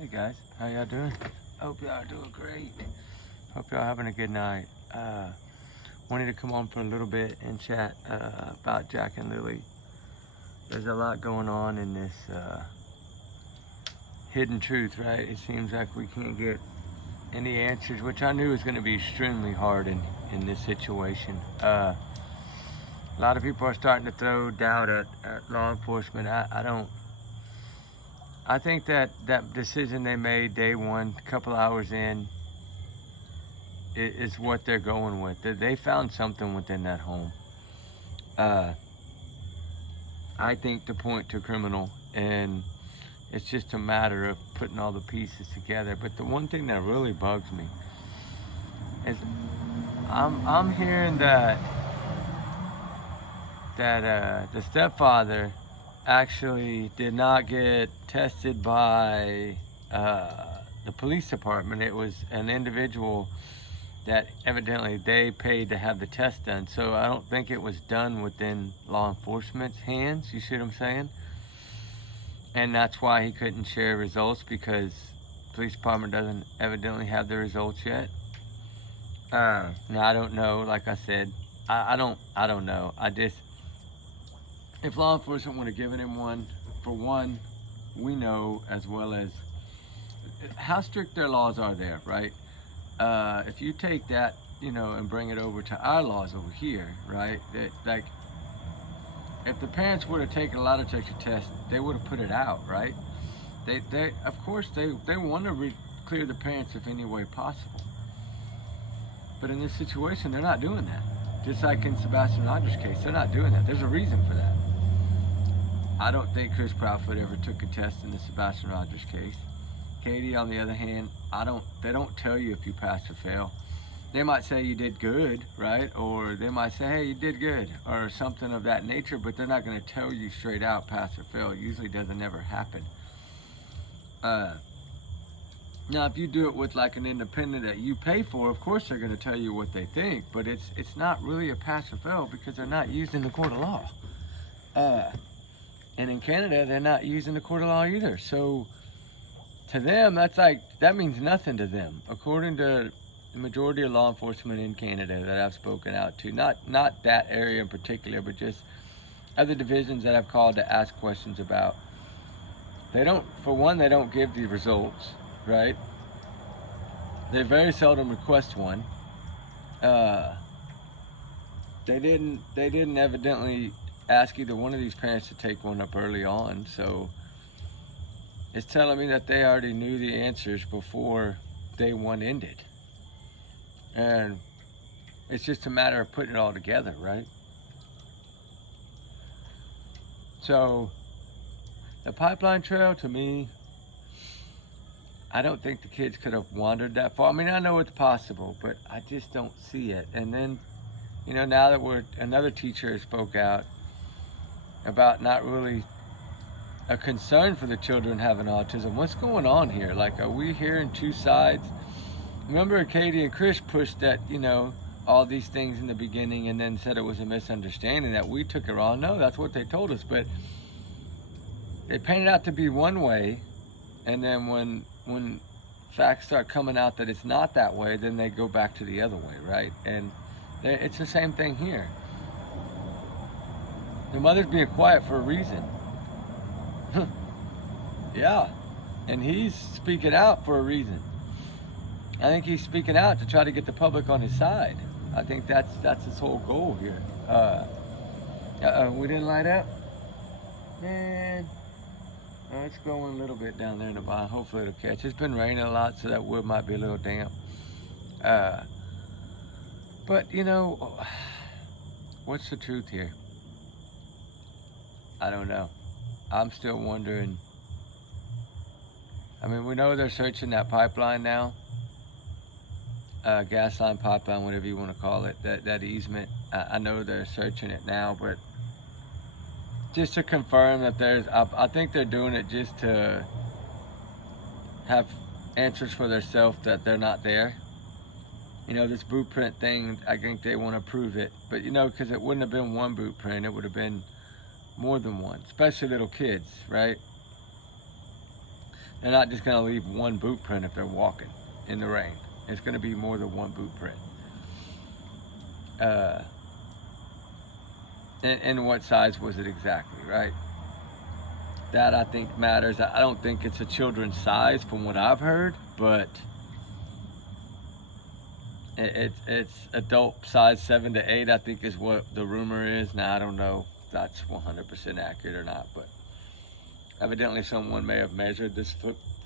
Hey guys, how y'all doing? Hope y'all are doing great. Hope y'all having a good night. Wanted to come on for a little bit and chat about Jack and Lily. There's a lot going on in this hidden truth, right? It seems like we can't get any answers, which I knew was going to be extremely hard in this situation. A lot of people are starting to throw doubt at law enforcement. I don't. I think that decision they made day one, a couple hours in, is what they're going with. They found something within that home. Uh, I think to point to criminal, and it's just a matter of putting all the pieces together. But the one thing that really bugs me is I'm hearing that the stepfather actually did not get tested by the police department. It was an individual that evidently they paid to have the test done. So I don't think it was done within law enforcement's hands. You see what I'm saying? And that's why he couldn't share results, because police department doesn't evidently have the results yet. Now I don't know. Like I said, I don't know. I just, if law enforcement would have given him one, for one, we know as well as how strict their laws are there, right? If you take that, and bring it over to our laws over here, right? That, like, if the parents would have taken a lie detector test, they would have put it out, right? They of course, they want to clear the parents if any way possible. But in this situation, they're not doing that. Just like in Sebastian Rogers' case, they're not doing that. There's a reason for that. I don't think Chris Proudfoot ever took a test in the Sebastian Rogers case. Katie, on the other hand, they don't tell you if you pass or fail. They might say you did good, right? Or they might say, hey, you did good, or something of that nature, but they're not going to tell you straight out pass or fail. It usually doesn't ever happen. Now, if you do it with like an independent that you pay for, of course they're going to tell you what they think, but it's not really a pass or fail because they're not used in the court of law. And in Canada, they're not used in the court of law either. So to them, that means nothing to them, according to the majority of law enforcement in Canada that I've spoken out to. Not that area in particular, but just other divisions that I've called to ask questions about. They don't give the results, right? They very seldom request one. They didn't evidently ask either one of these parents to take one up early on, so it's telling me that they already knew the answers before day one ended. And it's just a matter of putting it all together, right? So the pipeline trail, to me, I don't think the kids could have wandered that far. I mean, I know it's possible, but I just don't see it. And then, now that another teacher spoke out about not really a concern for the children having autism. What's going on here? Like, are we hearing two sides? Remember, Katie and Chris pushed that, all these things in the beginning and then said it was a misunderstanding, that we took it wrong. No, that's what they told us, but they painted out to be one way, and then when facts start coming out that it's not that way, then they go back to the other way, right? And it's the same thing here. The mother's being quiet for a reason. Yeah, and he's speaking out for a reason. I think he's speaking out to try to get the public on his side. I think that's his whole goal here. We didn't light up? Man, it's going a little bit down there in the bottom. Hopefully it'll catch. It's been raining a lot, so that wood might be a little damp. But, what's the truth here? I don't know. I'm still wondering. I mean, we know they're searching that pipeline now. Gas line, pipeline, whatever you want to call it, that easement. I know they're searching it now, but just to confirm that I think they're doing it just to have answers for themselves that they're not there. This blueprint thing, I think they want to prove it, but because it wouldn't have been one blueprint, it would have been more than one, especially little kids, right? They're not just going to leave one boot print if they're walking in the rain. It's going to be more than one boot print. And what size was it exactly, right? That I think matters. I don't think it's a children's size from what I've heard, but it's adult size 7 to 8, I think is what the rumor is. Now, I don't know if that's 100% accurate or not, but evidently someone may have measured this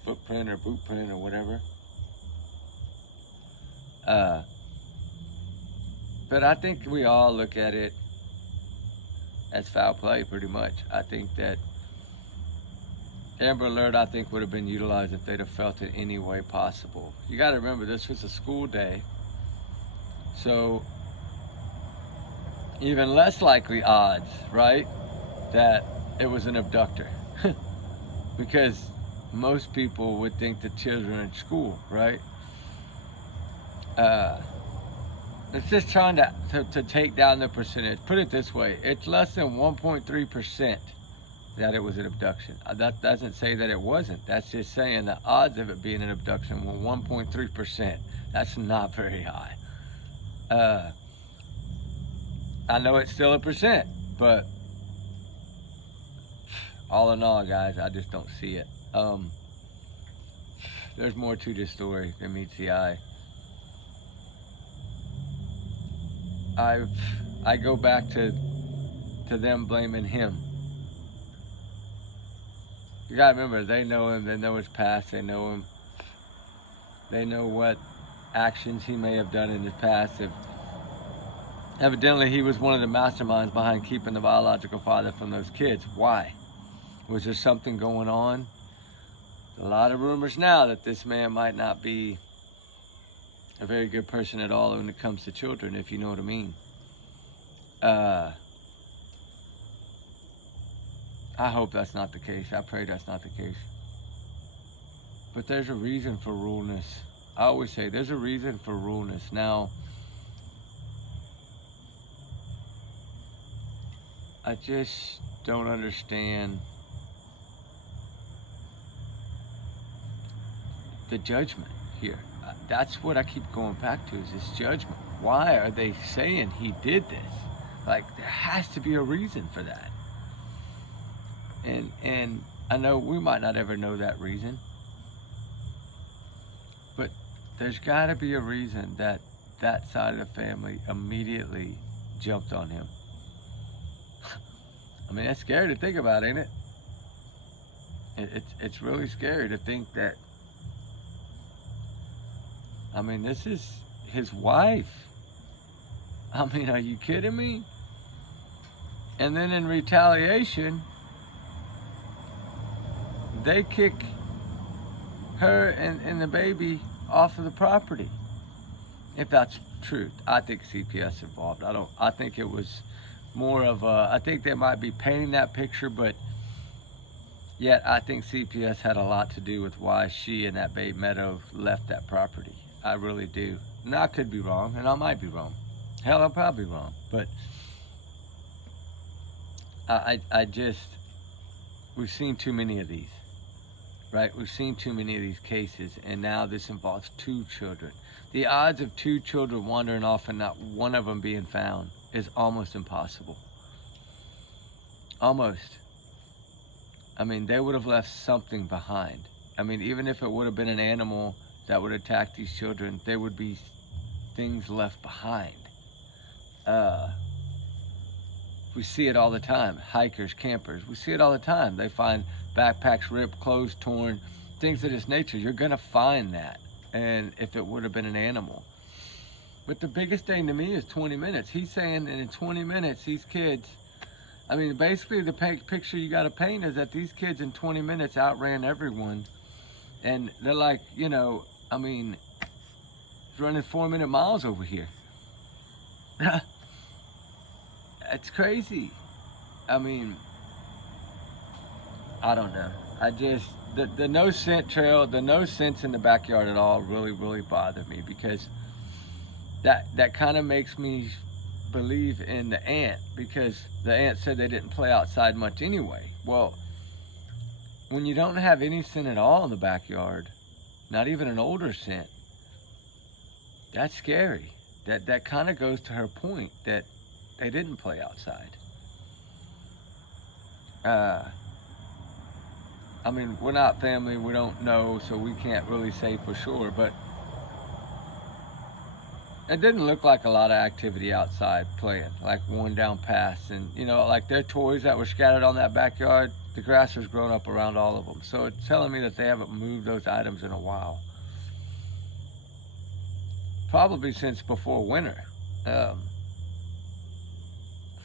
footprint or boot print or whatever. But I think we all look at it as foul play pretty much. I think that Amber Alert, I think, would have been utilized if they'd have felt it any way possible. You got to remember, this was a school day. So even less likely odds, right, that it was an abductor. Because most people would think the children are in school, right? It's just trying to take down the percentage. Put it this way, it's less than 1.3% that it was an abduction. That doesn't say that it wasn't. That's just saying the odds of it being an abduction were 1.3%. That's not very high. I know it's still a percent, but all in all, guys, I just don't see it. There's more to this story than meets the eye. I go back to them blaming him. You gotta remember, they know him, they know his past, they know him. They know what actions he may have done in his past. Evidently, he was one of the masterminds behind keeping the biological father from those kids. Why? Was there something going on? A lot of rumors now that this man might not be a very good person at all when it comes to children, if you know what I mean. I hope that's not the case. I pray that's not the case. But there's a reason for ruleness. I always say there's a reason for ruleness. Now, I just don't understand the judgment here. That's what I keep going back to, is this judgment. Why are they saying he did this? Like, there has to be a reason for that. And I know we might not ever know that reason, but there's got to be a reason that that side of the family immediately jumped on him. I mean, that's scary to think about, ain't it? It's really scary to think that, I mean, this is his wife. I mean, are you kidding me? And then in retaliation, they kick her and the baby off of the property. If that's true, I think CPS involved. I think it was more of a, I think they might be painting that picture, but yet I think CPS had a lot to do with why she and that Bay Meadow left that property. I really do. And I could be wrong, and I might be wrong. Hell, I'm probably wrong, but I just, we've seen too many of these, right? We've seen too many of these cases, and now this involves 2 children. The odds of 2 children wandering off and not one of them being found is almost impossible. Almost. I mean, they would have left something behind. I mean, even if it would have been an animal that would attack these children, there would be things left behind. We see it all the time. Hikers, campers, we see it all the time. They find backpacks ripped, clothes torn, things of this nature. You're gonna find that. And if it would have been an animal. But the biggest thing to me is 20 minutes. He's saying that in 20 minutes, these kids, I mean, basically the picture you gotta paint is that these kids in 20 minutes outran everyone. And they're like, you know, I mean, running 4-minute miles over here. It's crazy. I mean, I don't know. I just, the no scent trail, the no sense in the backyard at all really, really bothered me, because that kind of makes me believe in the aunt, because the aunt said they didn't play outside much anyway. Well, when you don't have any scent at all in the backyard, not even an odor scent, that's scary. That kind of goes to her point that they didn't play outside. I mean, we're not family, we don't know, so we can't really say for sure, but it didn't look like a lot of activity outside playing, like worn down paths and, you know, like their toys that were scattered on that backyard, the grass has grown up around all of them. So it's telling me that they haven't moved those items in a while. Probably since before winter.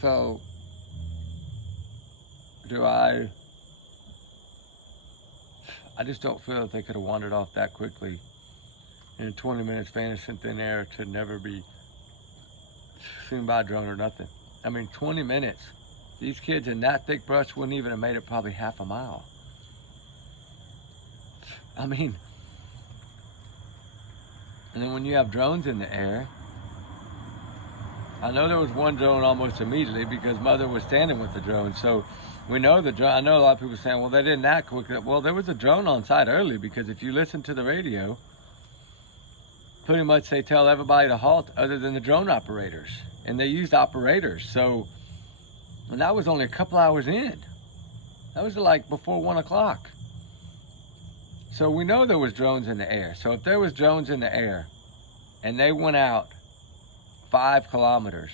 So, I just don't feel that they could have wandered off that quickly in 20 minutes, vanished in thin air to never be seen by a drone or nothing. I mean, 20 minutes. These kids in that thick brush wouldn't even have made it probably half a mile. I mean, and then when you have drones in the air, I know there was one drone almost immediately because Mother was standing with the drone. So we know the drone. I know a lot of people saying, well, they didn't act quick. Well, there was a drone on site early because if you listen to the radio, pretty much they tell everybody to halt other than the drone operators. And they used operators. So, and that was only a couple hours in. That was like before 1 o'clock. So we know there was drones in the air. So if there was drones in the air and they went out 5 kilometers,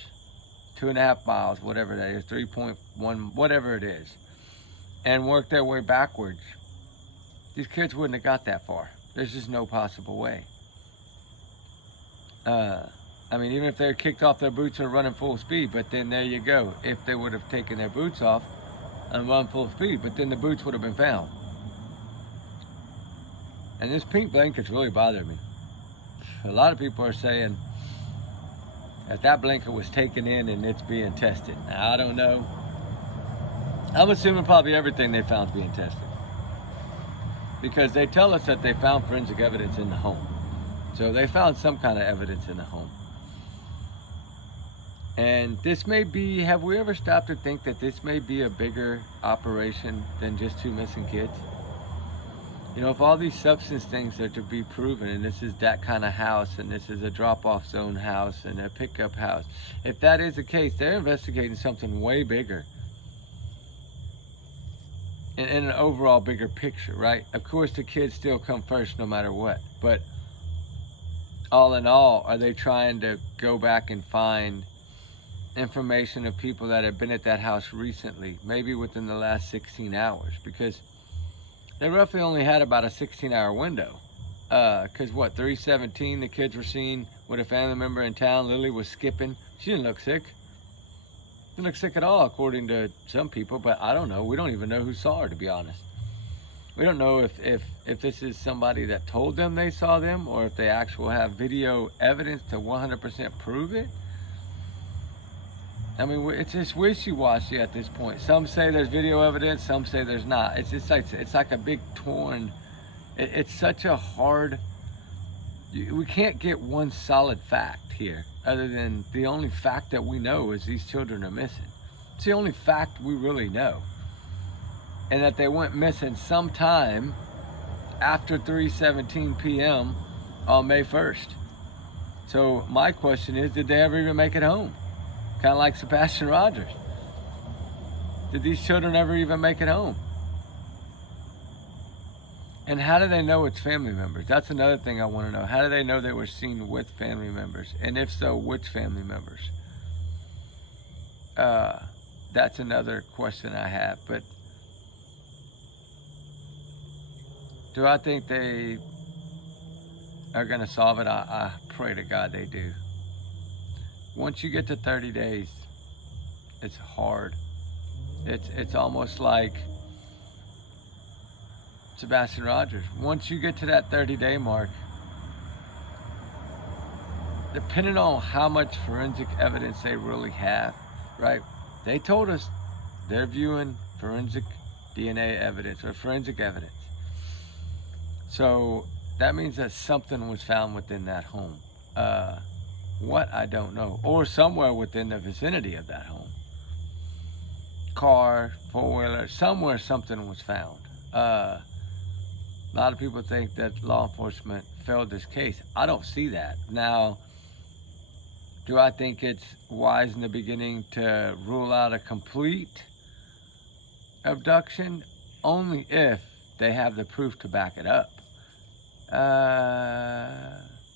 2.5 miles, whatever that is, 3.1, whatever it is, and worked their way backwards, these kids wouldn't have got that far. There's just no possible way. I mean, even if they're kicked off their boots and running full speed, but then there you go. If they would have taken their boots off and run full speed, but then the boots would have been found. And this pink blanket's really bothered me. A lot of people are saying that blanket was taken in and it's being tested. Now, I don't know. I'm assuming probably everything they found is being tested. Because they tell us that they found forensic evidence in the home. So they found some kind of evidence in the home. And this may be, have we ever stopped to think that this may be a bigger operation than just 2 missing kids? You know, if all these substance things are to be proven, and this is that kind of house, and this is a drop-off zone house, and a pickup house, if that is the case, they're investigating something way bigger. In an overall bigger picture, right? Of course, the kids still come first no matter what, but all in all, are they trying to go back and find information of people that have been at that house recently, maybe within the last 16 hours? Because they roughly only had about a 16-hour window. Because what, 3/17, the kids were seen with a family member in town. Lily was skipping. She didn't look sick. Didn't look sick at all, according to some people, but I don't know. We don't even know who saw her, to be honest. We don't know if this is somebody that told them they saw them, or if they actually have video evidence to 100% prove it. I mean, it's just wishy-washy at this point. Some say there's video evidence, some say there's not. It's just like, it's like a big torn, it's such a hard, we can't get one solid fact here, other than the only fact that we know is these children are missing. It's the only fact we really know. And that they went missing sometime after 3:17 p.m. on May 1st. So my question is, did they ever even make it home? Kind of like Sebastian Rogers. Did these children ever even make it home? And how do they know it's family members? That's another thing I want to know. How do they know they were seen with family members? And if so, which family members? That's another question I have. But do I think they are going to solve it? I pray to God they do. Once you get to 30 days, it's hard. It's almost like Sebastian Rogers. Once you get to that 30-day mark, depending on how much forensic evidence they really have, right? They told us they're viewing forensic DNA evidence or forensic evidence. So that means that something was found within that home. What, I don't know. Or somewhere within the vicinity of that home. Car, four-wheeler, somewhere something was found. A lot of people think that law enforcement failed this case. I don't see that. Now, do I think it's wise in the beginning to rule out a complete abduction? Only if they have the proof to back it up.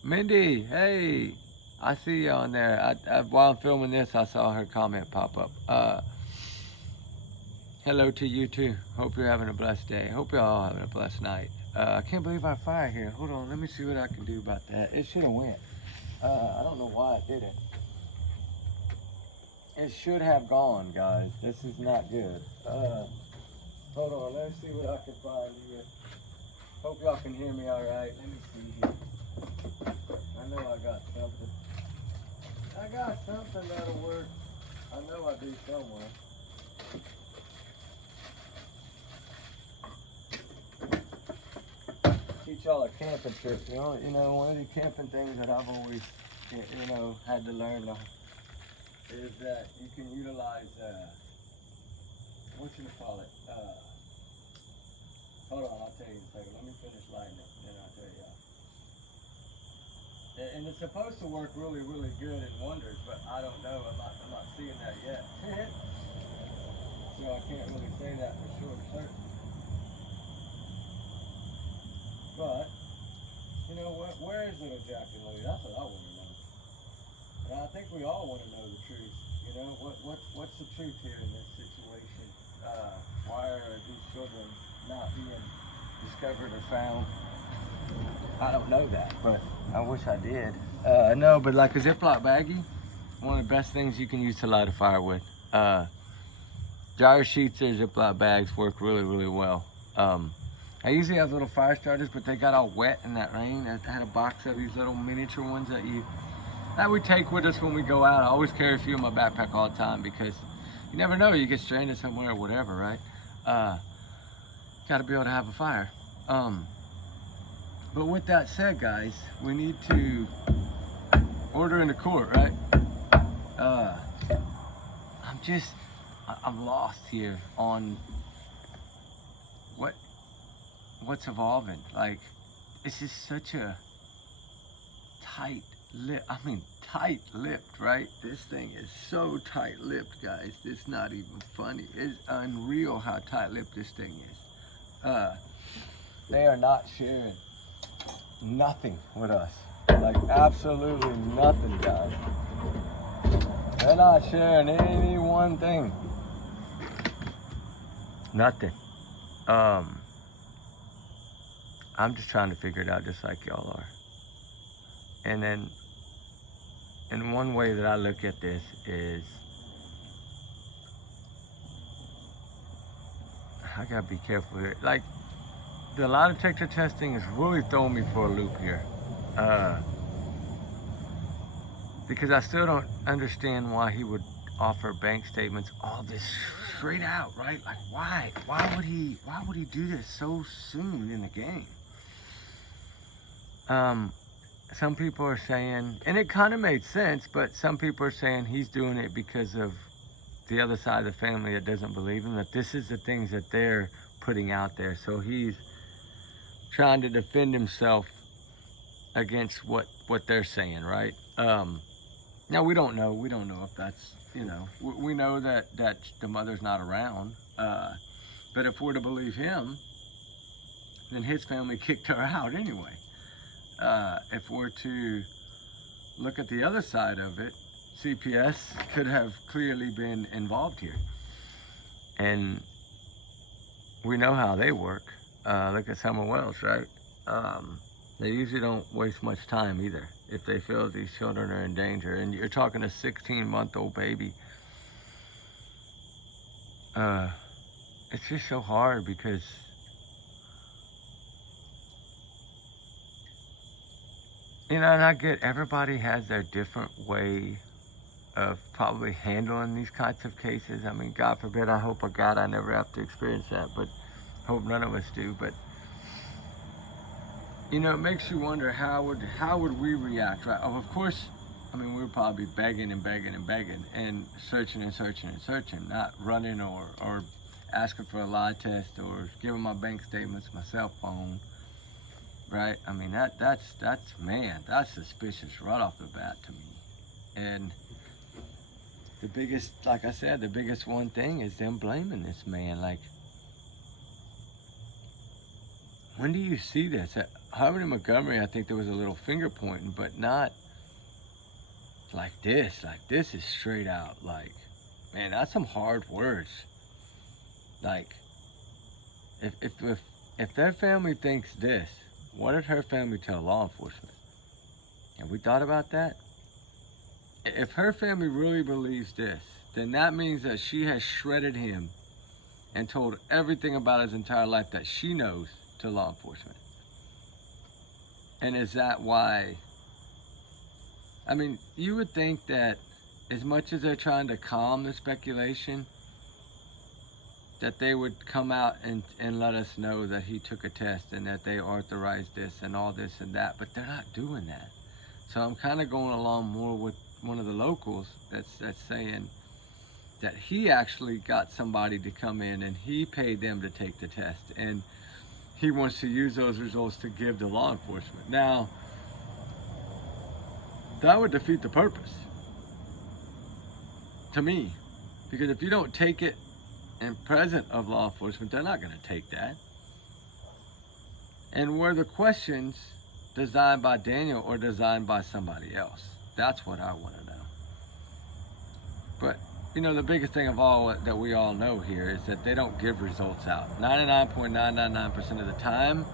Mindy, hey, I see you on there. While I'm filming this, I saw her comment pop up. Hello to you too. Hope you're having a blessed day. Hope you're all having a blessed night. I can't believe our fire here. Hold on, let me see what I can do about that. It should have went. I don't know why it didn't. It should have gone, guys. This is not good. Hold on, let me see what I can find here. Hope y'all can hear me all right. Let me see here. I know I got something. I got something that'll work. I know I do somewhere. Teach y'all a camping trip. You know, one of the camping things that I've always, had to learn is that you can utilize, hold on, I'll tell you in a second. Let me finish lighting it, then I'll tell you. And it's supposed to work really, really good and wonders, but I don't know. I'm not seeing that yet. So I can't really say that for sure, certain. But, you know what? Where is little Jack and Lily? That's what I want to know. And I think we all want to know the truth. You know, what's the truth here in this situation? Why are these children not being discovered or found? I don't know that, but I wish I did. No, but like a Ziploc baggie, one of the best things you can use to light a fire with. Dryer sheets or Ziploc bags work really, really well. I usually have little fire starters, but they got all wet in that rain. I had a box of these little miniature ones that we take with us when we go out. I always carry a few in my backpack all the time because you never know, you get stranded somewhere or whatever, right? Got to be able to have a fire. But with that said, guys, we need to order into court, right? I'm lost here on what's evolving. Like, this is such a tight-lipped, right? This thing is so tight-lipped, guys. It's not even funny. It's unreal how tight-lipped this thing is. They are not sharing nothing with us. Like, absolutely nothing, guys. They're not sharing any one thing. Nothing. I'm just trying to figure it out just like y'all are. And then, and one way that I look at this is, I gotta be careful here. Like, the lie detector testing is really throwing me for a loop here. Because I still don't understand why he would offer bank statements all this straight out, right? Like, why would he do this so soon in the game? Some people are saying, and it kind of made sense, but some people are saying he's doing it because of the other side of the family that doesn't believe him, that this is the things that they're putting out there. So he's trying to defend himself against what they're saying, right? Now we don't know if that's, we know that the mother's not around, but if we're to believe him, then his family kicked her out anyway. If we're to look at the other side of it, CPS could have clearly been involved here. And we know how they work. Look at Summer Wells, right? They usually don't waste much time either if they feel these children are in danger. And you're talking a 16-month-old baby. It's just so hard because and I get everybody has their different way of probably handling these kinds of cases. I mean, God forbid, I hope, God, I never have to experience that, but I hope none of us do. But, it makes you wonder how would we react, right? Of course, I mean, we would probably be begging and begging and begging and searching and searching and searching, not running or asking for a lie test or giving my bank statements, my cell phone, right? I mean, that's man, that's suspicious right off the bat to me. And the biggest, like I said, the biggest one thing is them blaming this man. Like, when do you see this? At Harvard and Montgomery, I think there was a little finger pointing, but not like this. Like, this is straight out, like, man, that's some hard words. Like, if their family thinks this, what did her family tell law enforcement? Have we thought about that? If her family really believes this, then that means that she has shredded him and told everything about his entire life that she knows to law enforcement. And is that why? I mean, you would think that as much as they're trying to calm the speculation, that they would come out and let us know that he took a test and that they authorized this and all this and that, but they're not doing that. So I'm kind of going along more with one of the locals that's saying that he actually got somebody to come in and he paid them to take the test, and he wants to use those results to give to law enforcement. Now, that would defeat the purpose to me, because if you don't take it in present of law enforcement, they're not going to take that. And were the questions designed by Daniel or designed by somebody else? That's what I want to know. But, you know, the biggest thing of all that we all know here is that they don't give results out. 99.999% of the time,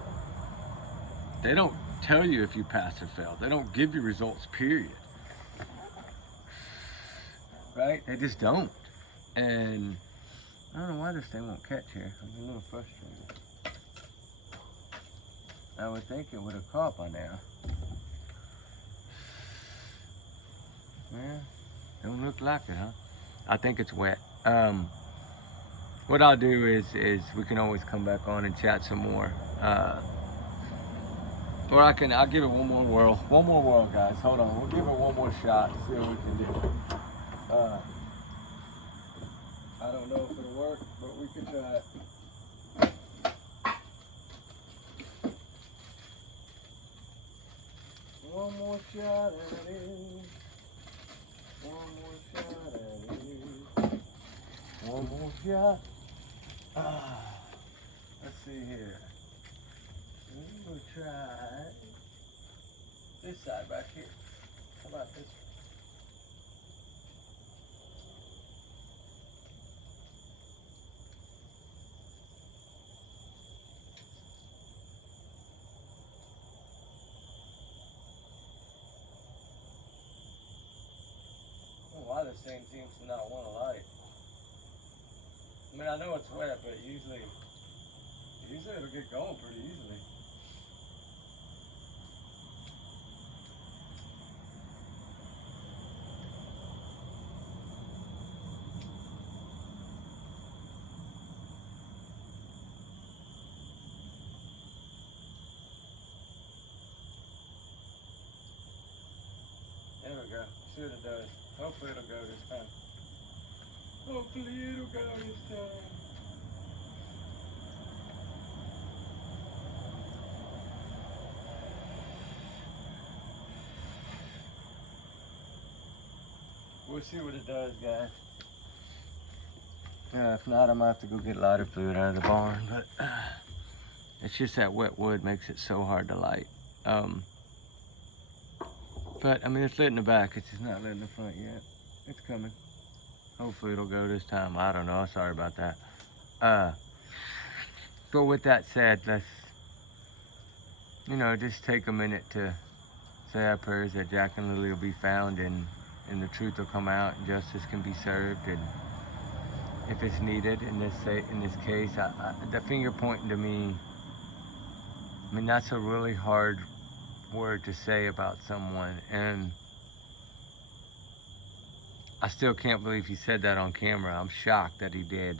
they don't tell you if you pass or fail. They don't give you results, period. Right? They just don't. And I don't know why this thing won't catch here. I'm a little frustrated. I would think it would have caught by now. Yeah, don't look like it, huh? I think it's wet. What I'll do is we can always come back on and chat some more. Or I'll give it one more whirl. One more whirl, guys. Hold on. We'll give it one more shot. See what we can do. I don't know if it'll work, but we can try it. One more shot at it. One more shot at it. One more shot. Let's see here. We'll try this side back here. How about this one? Why this thing seems to not want to light. I mean, I know it's wet, but usually it'll get going pretty easily. There we go. See what it does. Hopefully it'll go this time. Hopefully it'll go this time. We'll see what it does, guys. If not, I'm gonna have to go get lighter fluid out of the barn, but it's just that wet wood makes it so hard to light. But I mean, it's lit in the back, it's just not lit in the front yet. It's coming. Hopefully it'll go this time. I don't know, sorry about that. But with that said, let's, you know, just take a minute to say our prayers that Jack and Lily will be found and the truth will come out and justice can be served. And if it's needed in this case, the finger pointing to me, I mean, that's a really hard word to say about someone, and I still can't believe he said that on camera. I'm shocked that he did.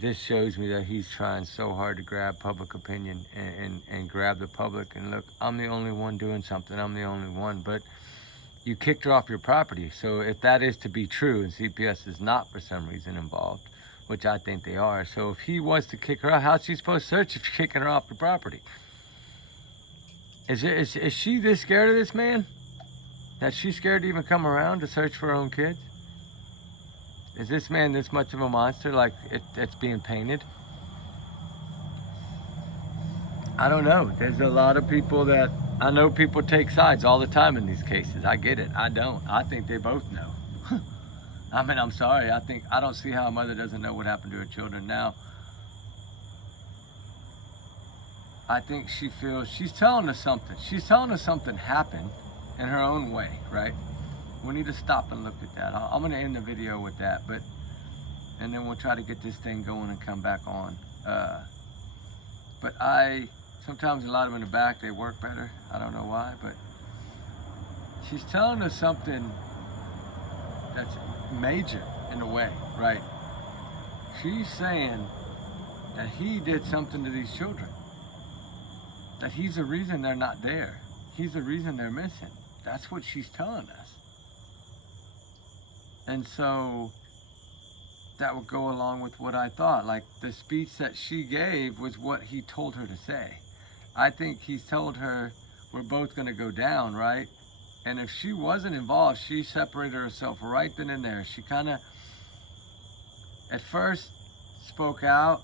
This shows me that he's trying so hard to grab public opinion and grab the public. And look, I'm the only one doing something. I'm the only one. But you kicked her off your property. So if that is to be true and CPS is not for some reason involved, which I think they are. So if he was to kick her out, how's she supposed to search if you're kicking her off the property? Is she this scared of this man that she's scared to even come around to search for her own kids? Is this man this much of a monster like it's being painted? I don't know. There's a lot of people that, I know people take sides all the time in these cases. I get it. I don't. I think they both know. I mean, I'm sorry. I don't see how a mother doesn't know what happened to her children. Now, I think she feels, she's telling us something. She's telling us something happened in her own way, right? We need to stop and look at that. I'm going to end the video with that, and then we'll try to get this thing going and come back on. But sometimes a lot of them in the back, they work better. I don't know why, but she's telling us something that's major in a way, right? She's saying that he did something to these children. That he's the reason they're not there. He's the reason they're missing. That's what she's telling us. And so that would go along with what I thought. Like the speech that she gave was what he told her to say. I think he's told her we're both going to go down, right? And if she wasn't involved, she separated herself right then and there. She kind of, at first, spoke out,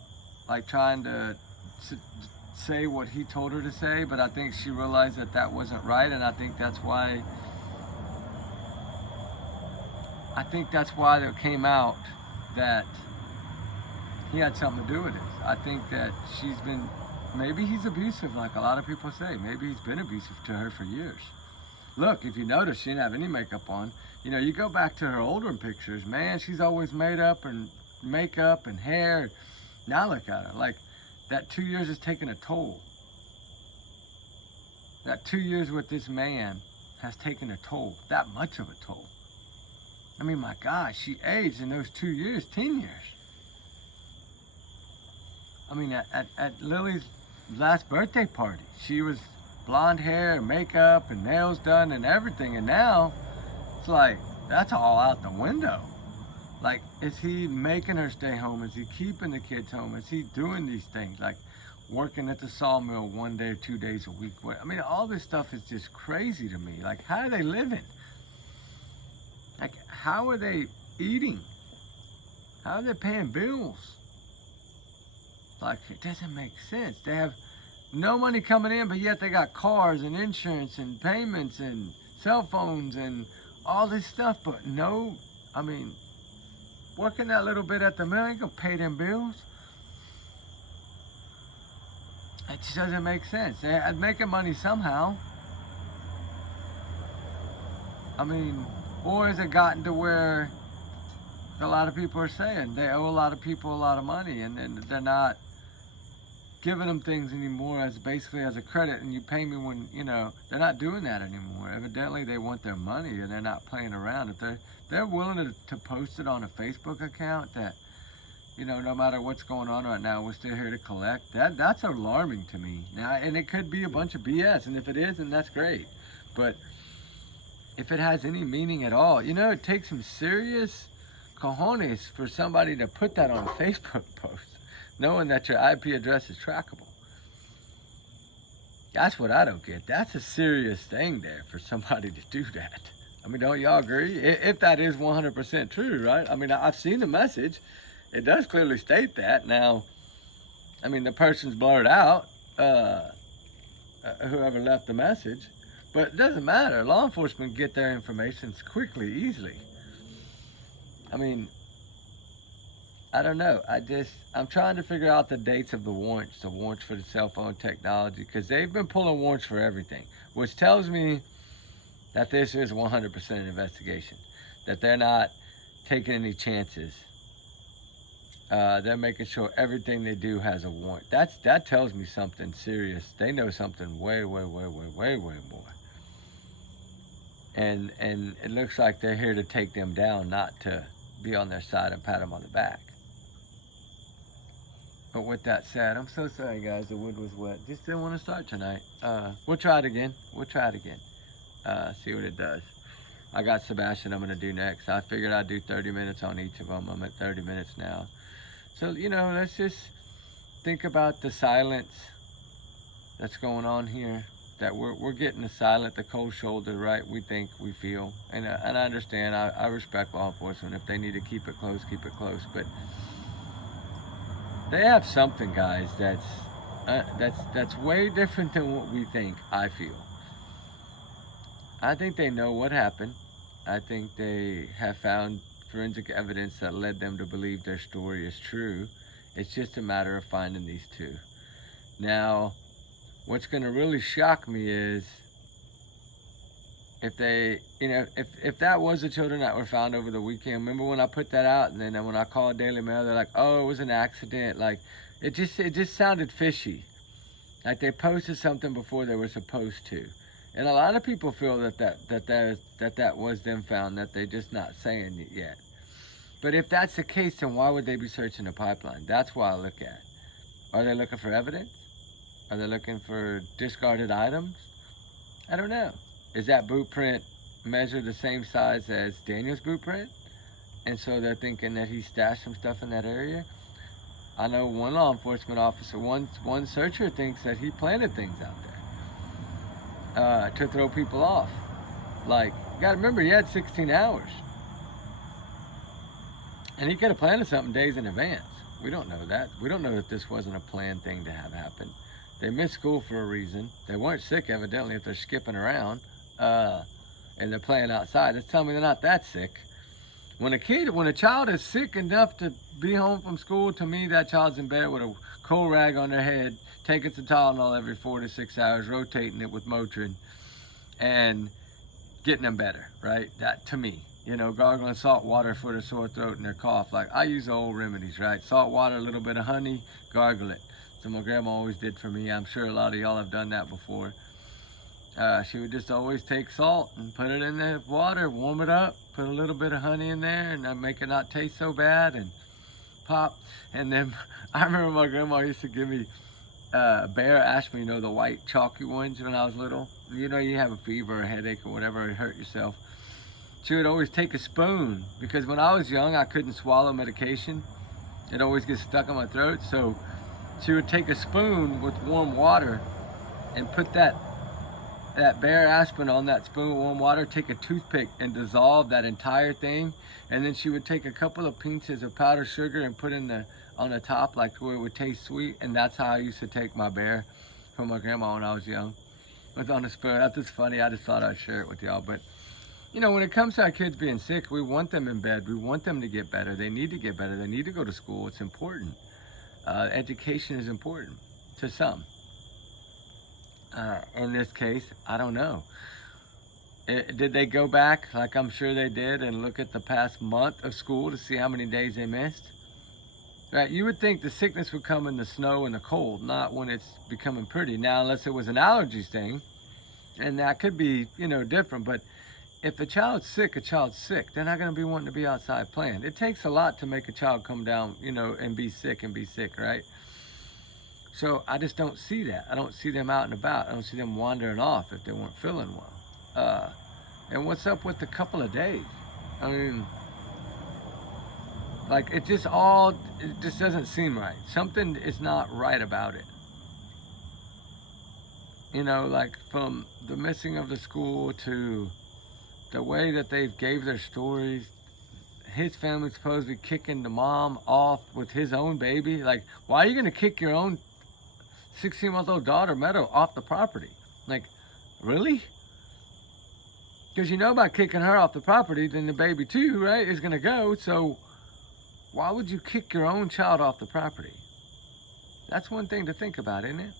like trying to say what he told her to say, but I think she realized that that wasn't right, and I think that's why it came out that he had something to do with it. I think that maybe he's abusive, like a lot of people say. Maybe he's been abusive to her for years. Look, if you notice, she didn't have any makeup on. You know, you go back to her older pictures, man, she's always made up and makeup and hair. Now look at her. Like, that 2 years is taking a toll. That 2 years with this man has taken a toll. That much of a toll. I mean, my gosh, she aged in those 2 years, 10 years. I mean, at Lily's last birthday party, she was blonde hair, makeup, and nails done and everything. And now, it's like, that's all out the window. Like, is he making her stay home? Is he keeping the kids home? Is he doing these things? Like, working at the sawmill 1 day or 2 days a week? I mean, all this stuff is just crazy to me. Like, how are they living? Like, how are they eating? How are they paying bills? Like, it doesn't make sense. They have no money coming in, but yet they got cars and insurance and payments and cell phones and all this stuff, but no, I mean, working that little bit at the mill ain't gonna pay them bills. It just doesn't make sense. They're making money somehow. I mean, or has it gotten to where a lot of people are saying they owe a lot of people a lot of money, and they're not giving them things anymore as basically as a credit, and you pay me when, you know, they're not doing that anymore. Evidently they want their money and they're not playing around. If they're willing to post it on a Facebook account that, you know, no matter what's going on right now, we're still here to collect, that's alarming to me. Now, and it could be a bunch of BS, and if it is, then that's great. But if it has any meaning at all, you know, it takes some serious cojones for somebody to put that on a Facebook post, knowing that your IP address is trackable. That's what I don't get. That's a serious thing there for somebody to do that. I mean, don't y'all agree? If that is 100% true, right? I mean, I've seen the message. It does clearly state that. Now, I mean, the person's blurred out, whoever left the message, but it doesn't matter. Law enforcement get their information quickly, easily. I mean, I don't know. I'm trying to figure out the dates of the warrants for the cell phone technology, because they've been pulling warrants for everything, which tells me that this is 100% an investigation, that they're not taking any chances. They're making sure everything they do has a warrant. That tells me something serious. They know something way, way, way, way, way, way more. And it looks like they're here to take them down, not to be on their side and pat them on the back. But with that said, I'm so sorry, guys. The wood was wet. Just didn't want to start tonight. We'll try it again. See what it does. I got Sebastian I'm going to do next. I figured I'd do 30 minutes on each of them. I'm at 30 minutes now. So, let's just think about the silence that's going on here. That we're getting the cold shoulder, right? We think, we feel, and I understand. I respect law enforcement. If they need to keep it close, keep it close. But they have something, guys. That's way different than what we think. I feel. I think they know what happened. I think they have found forensic evidence that led them to believe their story is true. It's just a matter of finding these two. Now, what's going to really shock me is if they, if that was the children that were found over the weekend. Remember when I put that out, and then when I called Daily Mail, they're like, "Oh, it was an accident." Like, it just sounded fishy. Like they posted something before they were supposed to. And a lot of people feel that was them found, that they're just not saying it yet. But if that's the case, then why would they be searching the pipeline? That's what I look at. Are they looking for evidence? Are they looking for discarded items? I don't know. Is that boot print measured the same size as Daniel's boot print? And so they're thinking that he stashed some stuff in that area? I know one law enforcement officer, one searcher thinks that he planted things out there to throw people off. Like, you gotta remember, he had 16 hours. And he could have planted something days in advance. We don't know that. We don't know that this wasn't a planned thing to have happen. They missed school for a reason. They weren't sick, evidently, if they're skipping around and they're playing outside. That's telling me they're not that sick. When a child is sick enough to be home from school, to me, that child's in bed with a cold rag on their head, taking some Tylenol every 4 to 6 hours, rotating it with Motrin, and getting them better, right? That, to me, gargling salt water for their sore throat and their cough. Like, I use the old remedies, right? Salt water, a little bit of honey, gargle it. So my grandma always did for me. I'm sure a lot of y'all have done that before. She would just always take salt and put it in the water, warm it up, put a little bit of honey in there, and make it not taste so bad, and pop. And then I remember my grandma used to give me Bayer Aspirin, the white chalky ones when I was little. You have a fever or a headache or whatever, or hurt yourself. She would always take a spoon, because when I was young, I couldn't swallow medication. It always gets stuck in my throat. So she would take a spoon with warm water and put that Bayer Aspirin on that spoon of warm water, take a toothpick and dissolve that entire thing. And then she would take a couple of pinches of powdered sugar and put on the top, like where it would taste sweet. And that's how I used to take my Bayer from my grandma when I was young. It was on a spoon. That's just funny. I just thought I'd share it with y'all. But when it comes to our kids being sick, we want them in bed. We want them to get better. They need to get better. They need to go to school. It's important. Education is important to some. In this case, I don't know. Did they go back, like I'm sure they did, and look at the past month of school to see how many days they missed? Right, you would think the sickness would come in the snow and the cold, not when it's becoming pretty. Now, unless it was an allergies thing, and that could be, different. But if a child's sick, they're not going to be wanting to be outside playing. It takes a lot to make a child come down, and be sick, right? So I just don't see that. I don't see them out and about. I don't see them wandering off if they weren't feeling well. And what's up with the couple of days? I mean, like, it just doesn't seem right. Something is not right about it. Like from the missing of the school to the way that they gave their stories. His family's supposed to be kicking the mom off with his own baby. Like, why are you going to kick your own 16-month-old daughter, Meadow, off the property? Like, really? Because about kicking her off the property, then the baby too, right, is going to go. So why would you kick your own child off the property? That's one thing to think about, isn't it?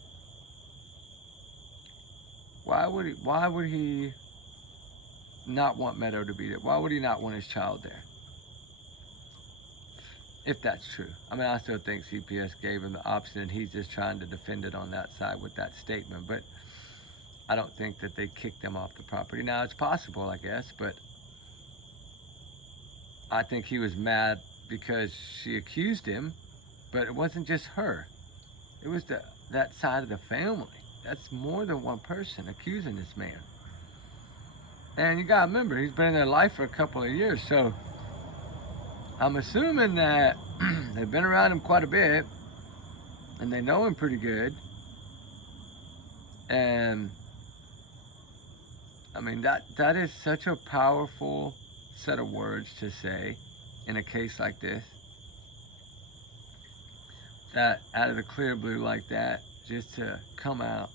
Why would he not want Meadow to be there? Why would he not want his child there? If that's true. I mean, I still think CPS gave him the option, and he's just trying to defend it on that side with that statement. But I don't think that they kicked him off the property. Now, it's possible, I guess, but I think he was mad because she accused him, but it wasn't just her. It was that side of the family. That's more than one person accusing this man. And you gotta remember, he's been in their life for a couple of years, so I'm assuming that they've been around him quite a bit and they know him pretty good. And I mean, that is such a powerful set of words to say in a case like this. That out of the clear blue like that, just to come out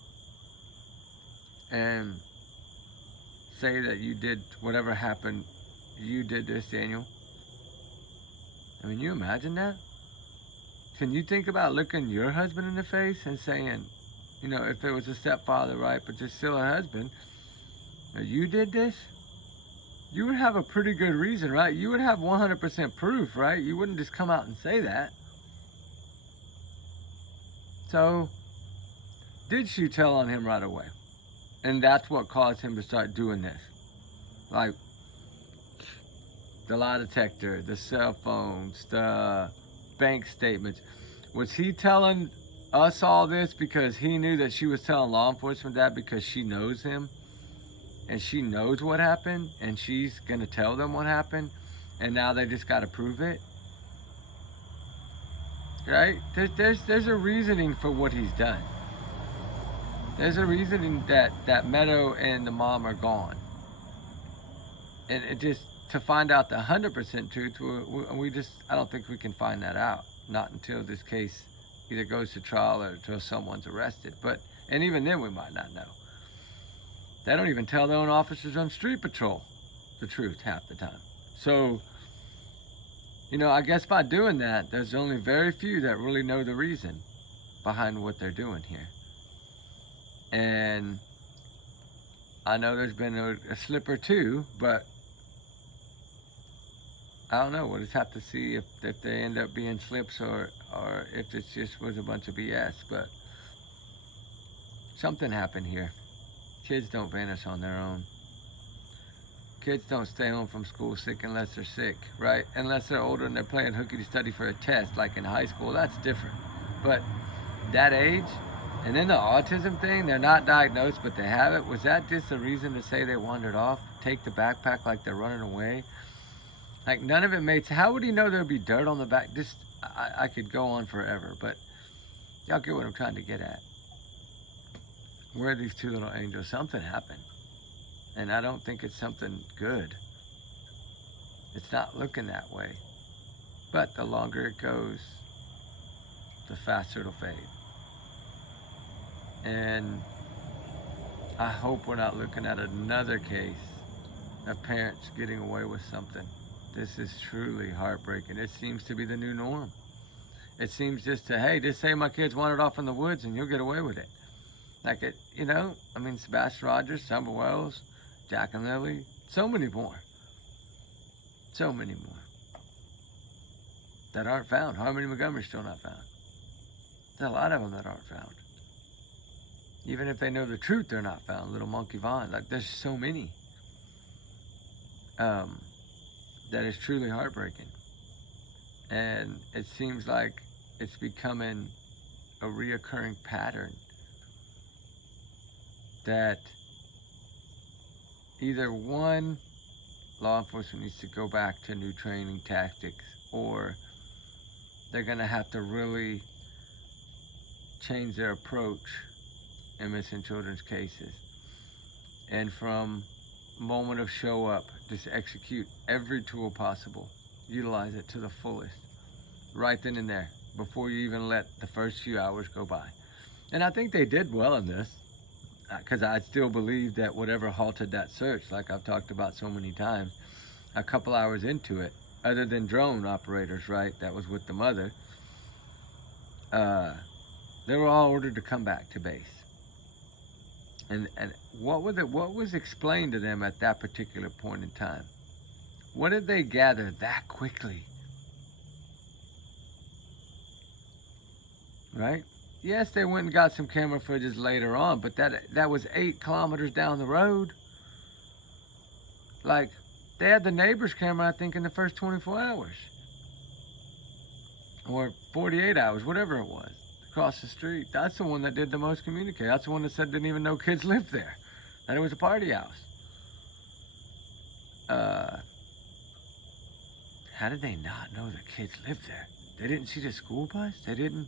and say that you did whatever happened, you did this, Daniel. I mean, you imagine that? Can you think about looking your husband in the face and saying, you know, if it was a stepfather, right, but you're still a husband, you did this? You would have a pretty good reason, right? You would have 100% proof, right? You wouldn't just come out and say that. So, did she tell on him right away? And that's what caused him to start doing this. Like, the lie detector, the cell phones, the bank statements. Was he telling us all this because he knew that she was telling law enforcement that because she knows him? And she knows what happened, and she's gonna tell them what happened, and now they just gotta prove it? Right? There's a reasoning for what he's done. There's a reasoning that Meadow and the mom are gone. And it just, to find out the 100% truth, I don't think we can find that out. Not until this case either goes to trial or until someone's arrested. And even then we might not know. They don't even tell their own officers on street patrol the truth half the time. So, you know, I guess by doing that, there's only very few that really know the reason behind what they're doing here. And I know there's been a slip or two, but I don't know. We'll just have to see if they end up being slips or if it just was a bunch of BS. But something happened here. Kids don't vanish on their own. Kids don't stay home from school sick unless they're sick, right? Unless they're older and they're playing hooky to study for a test, like in high school, that's different. But that age, and then the autism thing, they're not diagnosed, but they have it. Was that just a reason to say they wandered off? Take the backpack like they're running away? Like, none of it made sense. How would he know there'd be dirt on the back? I could go on forever, but y'all get what I'm trying to get at. Where are these two little angels? Something happened. And I don't think it's something good. It's not looking that way. But the longer it goes, the faster it'll fade. And I hope we're not looking at another case of parents getting away with something. This is truly heartbreaking. It seems to be the new norm. It seems just to, hey, just say my kids wandered off in the woods and you'll get away with it. Like it, you know, I mean, Sebastian Rogers, Summer Wells, Jack and Lily, so many more. So many more. That aren't found. Harmony Montgomery's still not found. There's a lot of them that aren't found. Even if they know the truth, they're not found. Little Monkey Vaughn, like there's so many. That is truly heartbreaking. And it seems like it's becoming a reoccurring pattern that either one, law enforcement needs to go back to new training tactics, or they're gonna have to really change their approach in missing children's cases. And from moment of show up, just execute every tool possible. Utilize it to the fullest. Right then and there, before you even let the first few hours go by. And I think they did well in this, because I still believe that whatever halted that search, like I've talked about so many times, a couple hours into it, other than drone operators, right, that was with the mother, they were all ordered to come back to base. And what was explained to them at that particular point in time? What did they gather that quickly? Right? Yes, they went and got some camera footage later on, but that was 8 kilometers down the road. Like, they had the neighbor's camera, I think, in the first 24 hours. Or 48 hours, whatever it was. Across the street. That's the one that did the most communicate. That's the one that said didn't even know kids lived there. That it was a party house. How did they not know the kids lived there? They didn't see the school bus? They didn't...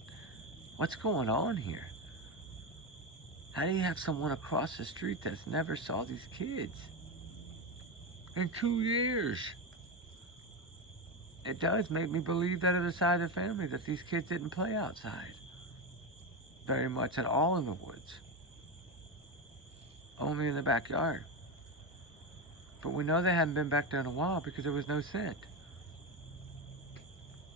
What's going on here? How do you have someone across the street that's never saw these kids in 2 years? It does make me believe that other side of the family, that these kids didn't play outside very much at all in the woods. Only in the backyard. But we know they hadn't been back there in a while because there was no scent.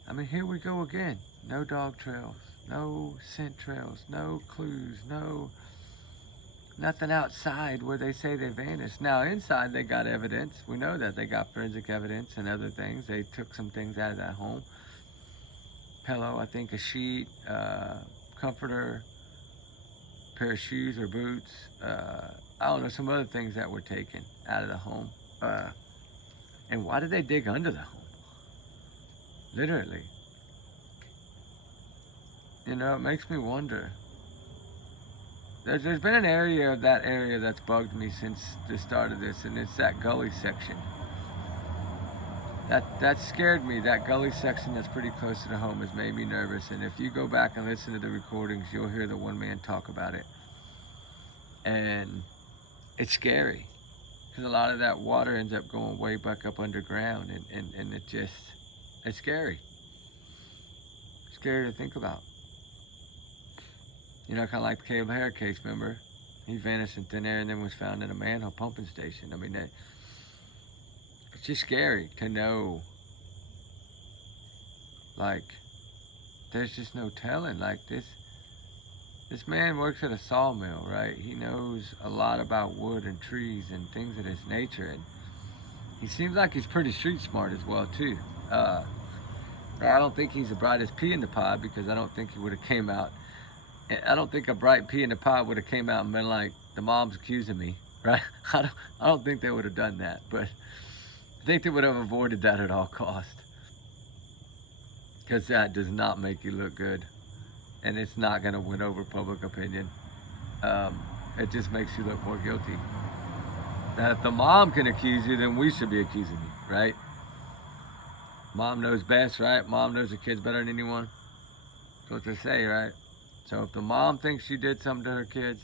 I mean, here we go again. No dog trails, no scent trails, no clues, nothing outside where they say they vanished. Now, inside they got evidence. We know that they got forensic evidence and other things. They took some things out of that home. Pillow, I think a sheet, comforter, pair of shoes or boots. I don't know, some other things that were taken out of the home. And why did they dig under the home? Literally. You know, it makes me wonder. There's been an area of that area that's bugged me since the start of this, and it's that gully section. That scared me. That gully section that's pretty close to the home has made me nervous. And if you go back and listen to the recordings, you'll hear the one man talk about it. And it's scary, because a lot of that water ends up going way back up underground, and it's scary. Scary to think about. You know, kind of like the Caleb Hare case, remember? He vanished in thin air and then was found in a manhole pumping station. I mean, it's just scary to know, like, there's just no telling. Like, this man works at a sawmill, right? He knows a lot about wood and trees and things of this nature. And he seems like he's pretty street smart as well, too. I don't think he's the brightest pea in the pod, because I don't think he would have came out. I don't think a bright pea in the pod would have came out and been like, the mom's accusing me, right? I don't think they would have done that, but I think they would have avoided that at all costs, because that does not make you look good, and it's not going to win over public opinion. It just makes you look more guilty. Now, if the mom can accuse you, then we should be accusing you, right? Mom knows best, right? Mom knows the kids better than anyone. That's what they say, right? So if the mom thinks you did something to her kids,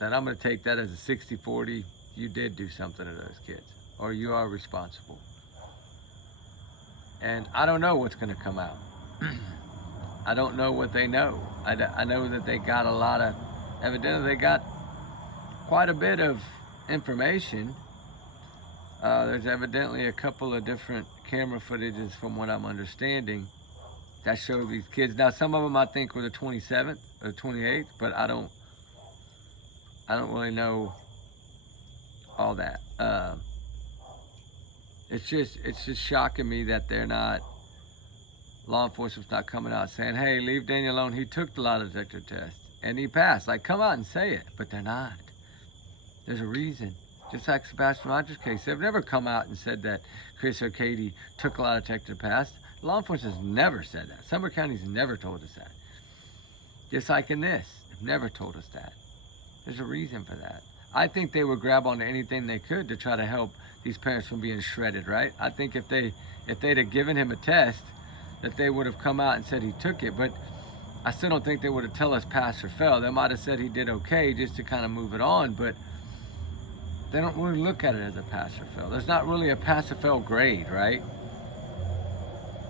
then I'm going to take that as a 60-40. You did do something to those kids, or you are responsible. And I don't know what's going to come out. I don't know what they know. I know that they got a lot of, evidently they got quite a bit of information. There's evidently a couple of different camera footages, from what I'm understanding, that show these kids. Now, some of them I think were the 27th or 28th, but I don't really know all that. It's just shocking me that they're not, law enforcement's not coming out saying, hey, leave Daniel alone. He took the lie detector test and he passed. Like, come out and say it, but they're not. There's a reason. Just like Sebastian Rogers' case, they've never come out and said that Chris O'Cady took a lie detector test. Law enforcement has never said that. Sumner County's never told us that. Just like in this, they've never told us that. There's a reason for that. I think they would grab onto anything they could to try to help these parents from being shredded, right? I think if they'd have given him a test, that they would have come out and said he took it, but I still don't think they would have tell us pass or fail. They might have said he did okay just to kind of move it on, but they don't really look at it as a pass or fail. There's not really a pass or fail grade, right?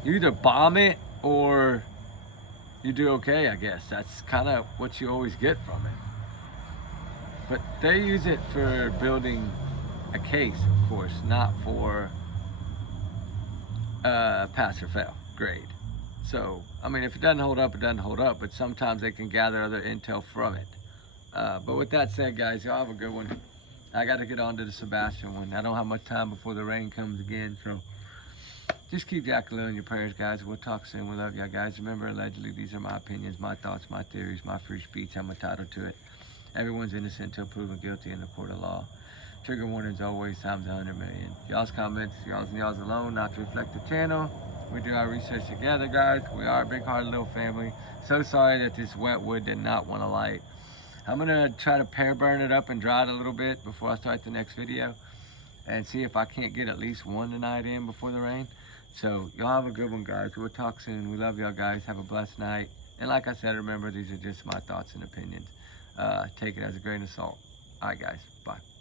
You either bomb it or you do okay, I guess. That's kind of what you always get from it. But they use it for building a case, of course, not for pass or fail grade. So, I mean, if it doesn't hold up, it doesn't hold up, but sometimes they can gather other intel from it. But with that said, guys, y'all have a good one. I got to get on to the Sebastian one. I don't have much time before the rain comes again, so just keep Jackaloo in your prayers, guys. We'll talk soon. We love y'all, guys. Remember, allegedly, these are my opinions, my thoughts, my theories, my free speech. I'm entitled to it. Everyone's innocent until proven guilty in the court of law. Trigger warnings always times 100 million. Y'all's comments, y'all's and y'all's alone, not to reflect the channel. We do our research together, guys. We are a big-hearted little family. So sorry that this wet wood did not want to light. I'm going to try to pair burn it up and dry it a little bit before I start the next video. and see if I can't get at least one tonight in before the rain. So y'all have a good one, guys. We'll talk soon. We love y'all, guys. Have a blessed night. And like I said, remember, these are just my thoughts and opinions. Take it as a grain of salt. All right, guys. Bye.